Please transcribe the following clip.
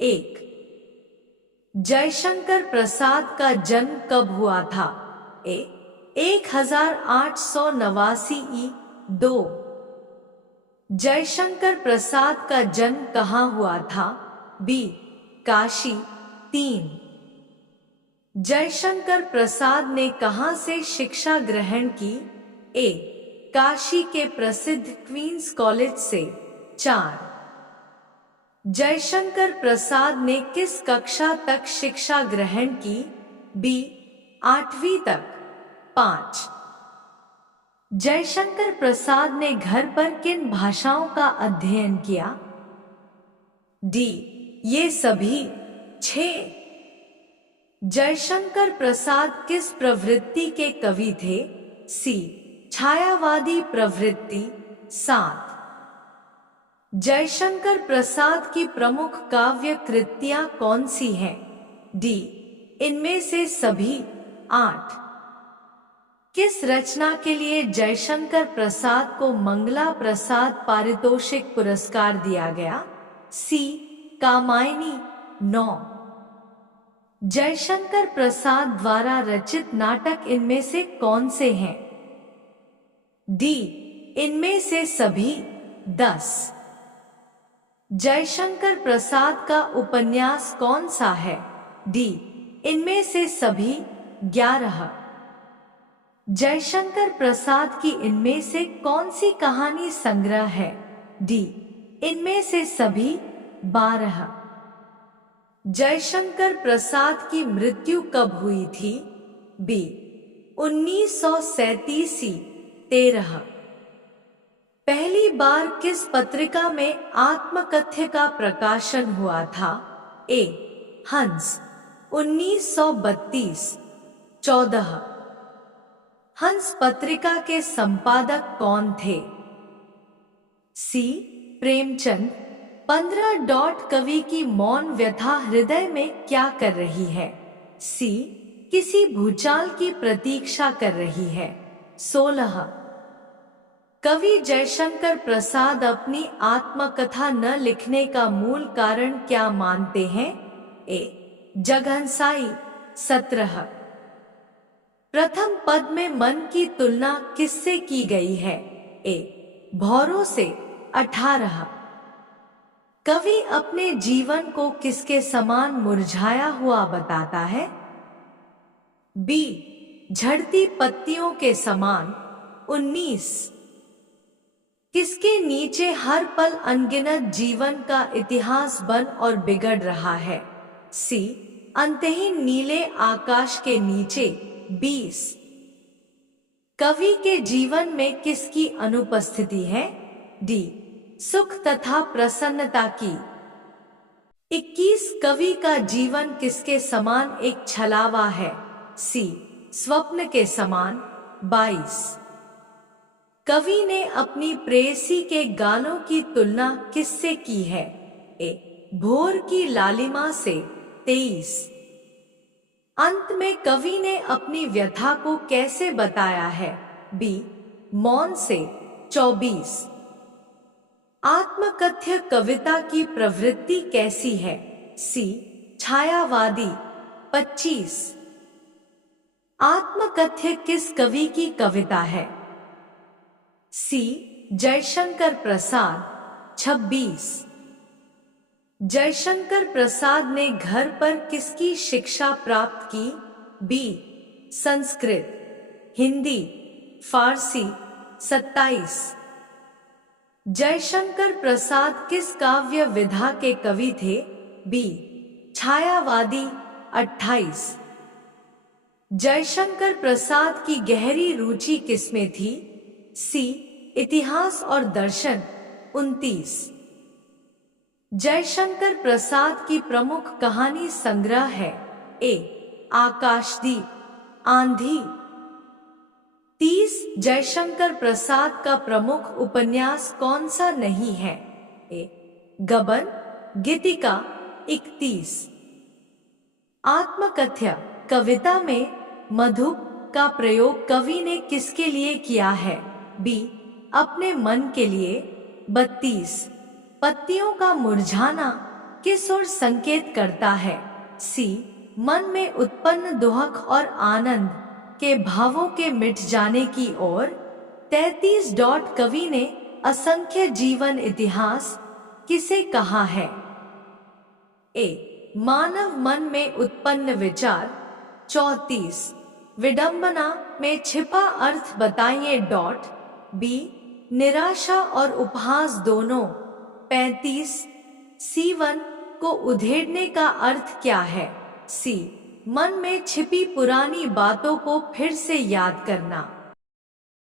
एक, जयशंकर प्रसाद का जन्म कब हुआ था? ए 1889 ई। 2, जयशंकर प्रसाद का जन्म कहाँ हुआ था? बी, काशी। 3, जयशंकर प्रसाद ने कहाँ से शिक्षा ग्रहण की? ए, काशी के प्रसिद्ध क्वींस कॉलेज से। 4, जयशंकर प्रसाद ने किस कक्षा तक शिक्षा ग्रहण की? बी, 8वीं तक। 5, जयशंकर प्रसाद ने घर पर किन भाषाओं का अध्ययन किया? डी, ये सभी। 6, जयशंकर प्रसाद किस प्रवृत्ति के कवि थे? सी, छायावादी प्रवृत्ति। 7, जयशंकर प्रसाद की प्रमुख काव्य कृतियां कौन सी हैं? डी, इनमें से सभी। 8, किस रचना के लिए जयशंकर प्रसाद को मंगला प्रसाद पारितोषिक पुरस्कार दिया गया? सी, कामायनी। 9, जयशंकर प्रसाद द्वारा रचित नाटक इनमें से कौन से हैं? डी, इनमें से सभी। 10, जयशंकर प्रसाद का उपन्यास कौन सा है? डी, इनमें से सभी। 11, जयशंकर प्रसाद की इनमें से कौन सी कहानी संग्रह है? डी, इनमें से सभी। 12, जयशंकर प्रसाद की मृत्यु कब हुई थी? बी, 1937 ई। 13, पहली बार किस पत्रिका में आत्मकथ्य का प्रकाशन हुआ था? ए, हंस। 1932। 14, हंस पत्रिका के संपादक कौन थे? सी, प्रेमचंद। 15 कवि की मौन व्यथा हृदय में क्या कर रही है? सी, किसी भूचाल की प्रतीक्षा कर रही है। 16, कवि जयशंकर प्रसाद अपनी आत्मकथा न लिखने का मूल कारण क्या मानते हैं? ए, जगहंसाई। 17, प्रथम पद में मन की तुलना किससे की गई है? ए, भौरों से। 18, कवि अपने जीवन को किसके समान मुरझाया हुआ बताता है? बी, झड़ती पत्तियों के समान। 19, किसके नीचे हर पल अनगिनत जीवन का इतिहास बन और बिगड़ रहा है? सी, अंतहीन नीले आकाश के नीचे। 20, कवि के जीवन में किसकी अनुपस्थिति है? डी, सुख तथा प्रसन्नता की। 21, कवि का जीवन किसके समान एक छलावा है? सी, स्वप्न के समान। 22, कवि ने अपनी प्रेयसी के गालों की तुलना किससे की है? ए, भोर की लालिमा से। 23, अंत में कवि ने अपनी व्यथा को कैसे बताया है? बी, मौन से। 24, आत्मकथ्य कविता की प्रवृत्ति कैसी है? सी, छायावादी। 25, आत्मकथ्य किस कवि की कविता है? सी, जयशंकर प्रसाद। 26, जयशंकर प्रसाद ने घर पर किसकी शिक्षा प्राप्त की? बी, संस्कृत, हिंदी, फारसी। 27, जयशंकर प्रसाद किस काव्य विधा के कवि थे? बी, छायावादी। 28, जयशंकर प्रसाद की गहरी रुचि किसमें थी? सी, इतिहास और दर्शन। 29, जयशंकर प्रसाद की प्रमुख कहानी संग्रह है? ए, आकाशदीप, आंधी। 30, जयशंकर प्रसाद का प्रमुख उपन्यास कौन सा नहीं है? ए, गबन, गीतिका। 31, आत्मकथ्य कविता में मधुप का प्रयोग कवि ने किसके लिए किया है? बी, अपने मन के लिए। 32, पत्तियों का मुरझाना किस ओर संकेत करता है? सी, मन में उत्पन्न दुख और आनंद के भावों के मिट जाने की ओर। 33 कवि ने असंख्य जीवन इतिहास किसे कहा है? ए, मानव मन में उत्पन्न विचार। 34, विडंबना में छिपा अर्थ बताइए। बी, निराशा और उपहास दोनों। 35, सीवन को उधेड़ने का अर्थ क्या है? सी, मन में छिपी पुरानी बातों को फिर से याद करना।